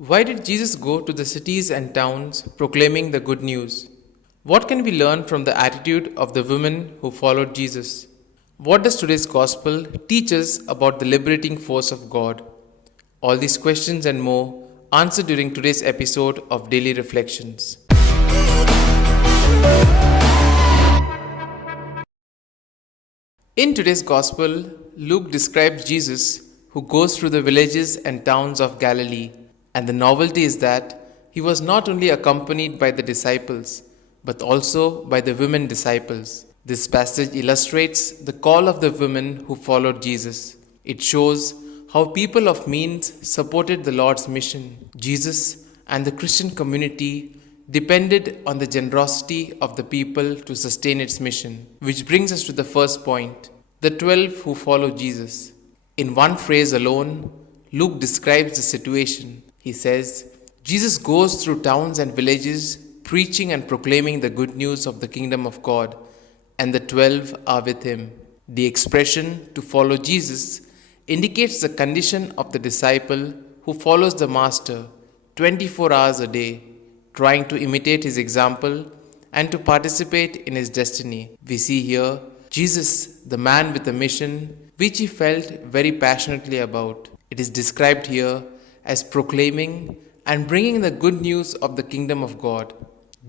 Why did Jesus go to the cities and towns proclaiming the good news? What can we learn from the attitude of the women who followed Jesus? What does today's gospel teach us about the liberating force of God? All these questions and more answered during today's episode of Daily Reflections. In today's gospel, Luke describes Jesus who goes through the villages and towns of Galilee. And the novelty is that he was not only accompanied by the disciples, but also by the women disciples. This passage illustrates the call of the women who followed Jesus. It shows how people of means supported the Lord's mission. Jesus and the Christian community depended on the generosity of the people to sustain its mission. Which brings us to the first point, the 12 who follow Jesus. In one phrase alone, Luke describes the situation. He says, Jesus goes through towns and villages preaching and proclaiming the good news of the kingdom of God, and the 12 are with him. The expression to follow Jesus indicates the condition of the disciple who follows the Master 24 hours a day, trying to imitate his example and to participate in his destiny. We see here Jesus, the man with a mission, which he felt very passionately about. It is described here as proclaiming and bringing the good news of the kingdom of God.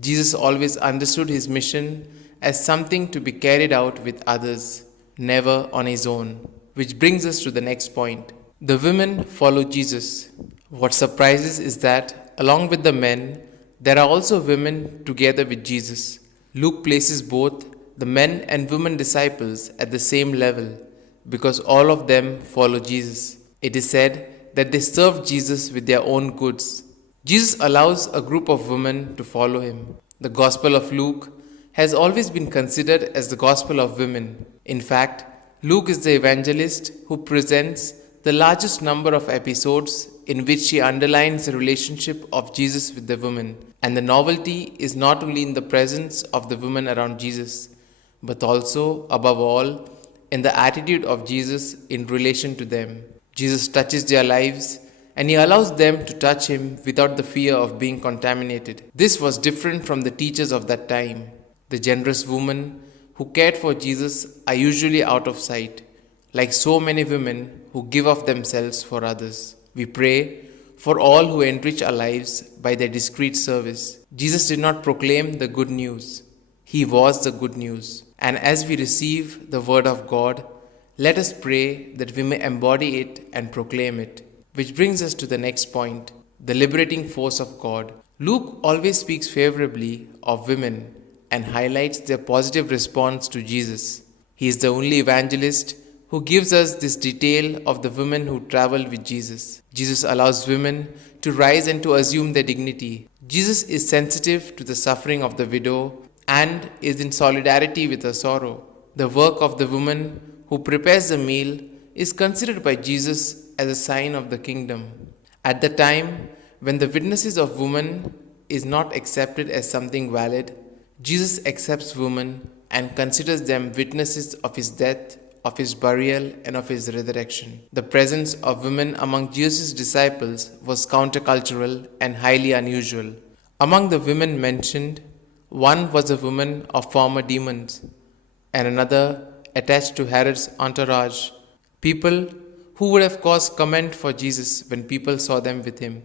Jesus always understood his mission as something to be carried out with others, never on his own. Which brings us to the next point. The women follow Jesus. What surprises is that, along with the men, there are also women together with Jesus. Luke places both the men and women disciples at the same level because all of them follow Jesus. It is said that they served Jesus with their own goods. Jesus allows a group of women to follow him. The Gospel of Luke has always been considered as the Gospel of women. In fact, Luke is the evangelist who presents the largest number of episodes in which he underlines the relationship of Jesus with the women. And the novelty is not only in the presence of the women around Jesus, but also, above all, in the attitude of Jesus in relation to them. Jesus touches their lives and he allows them to touch him without the fear of being contaminated. This was different from the teachers of that time. The generous women who cared for Jesus are usually out of sight, like so many women who give of themselves for others. We pray for all who enrich our lives by their discreet service. Jesus did not proclaim the good news. He was the good news. And as we receive the word of God, let us pray that we may embody it and proclaim it. Which brings us to the next point, the liberating force of God. Luke always speaks favorably of women and highlights their positive response to Jesus. He is the only evangelist who gives us this detail of the women who traveled with Jesus. Jesus allows women to rise and to assume their dignity. Jesus is sensitive to the suffering of the widow and is in solidarity with her sorrow. The work of the woman who prepares the meal is considered by Jesus as a sign of the kingdom. At the time when the witnesses of women is not accepted as something valid, Jesus accepts women and considers them witnesses of his death, of his burial, and of his resurrection. The presence of women among Jesus' disciples was countercultural and highly unusual. Among the women mentioned, one was a woman of former demons, and another attached to Herod's entourage, people who would have caused comment for Jesus when people saw them with him.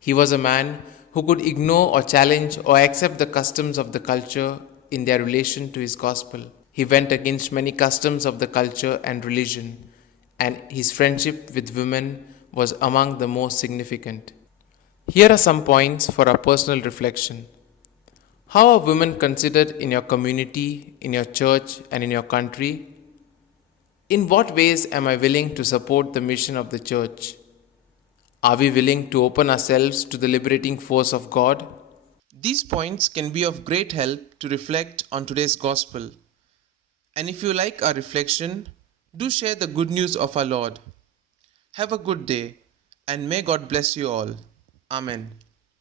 He was a man who could ignore or challenge or accept the customs of the culture in their relation to his gospel. He went against many customs of the culture and religion, and his friendship with women was among the most significant. Here are some points for our personal reflection. How are women considered in your community, in your church, and in your country? In what ways am I willing to support the mission of the church? Are we willing to open ourselves to the liberating force of God? These points can be of great help to reflect on today's gospel. And if you like our reflection, do share the good news of our Lord. Have a good day, and may God bless you all. Amen.